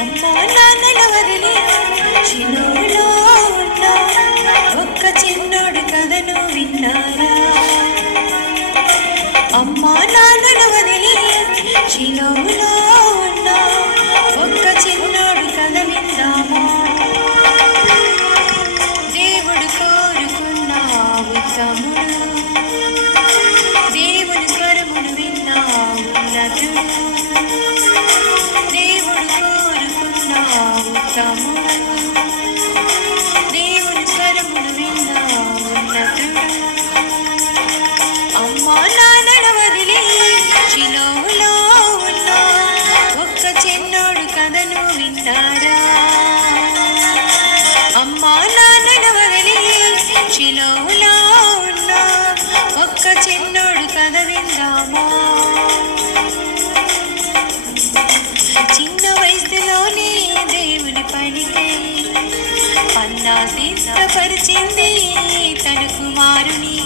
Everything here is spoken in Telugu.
అమ్మా నాన్నల వదిలి చిన్నోలో ఉన్న ఒక్క చిన్నోడు కథను విన్నారా? అమ్మా నాన్నల వదిలి చిన్నోలో ఉన్న ఒక్క చిన్నోడు కథ విందామా? దేవుడు కోరుకున్నావు తమ్ముడు, దేవుని స్వరమును విన్నావు నటుడు. దేవుడు కోరుకున్నావు తమ్ముడు, దేవుని స్వరమును విన్నావు నటుడు. అమ్మా నాన్నల వదిలి చిలోలో ఉన్న ఒక్క చిన్నోడు కథను విన్నారా? అమ్మా నాన్నల వదిలి చిలోలో ఉన్న ఒక్క చిన్నోడు కథ విందామా? చిన్న వయసులోనే దేవుని పనికి పన్నా సిద్ధపరిచింది తన కుమారుని.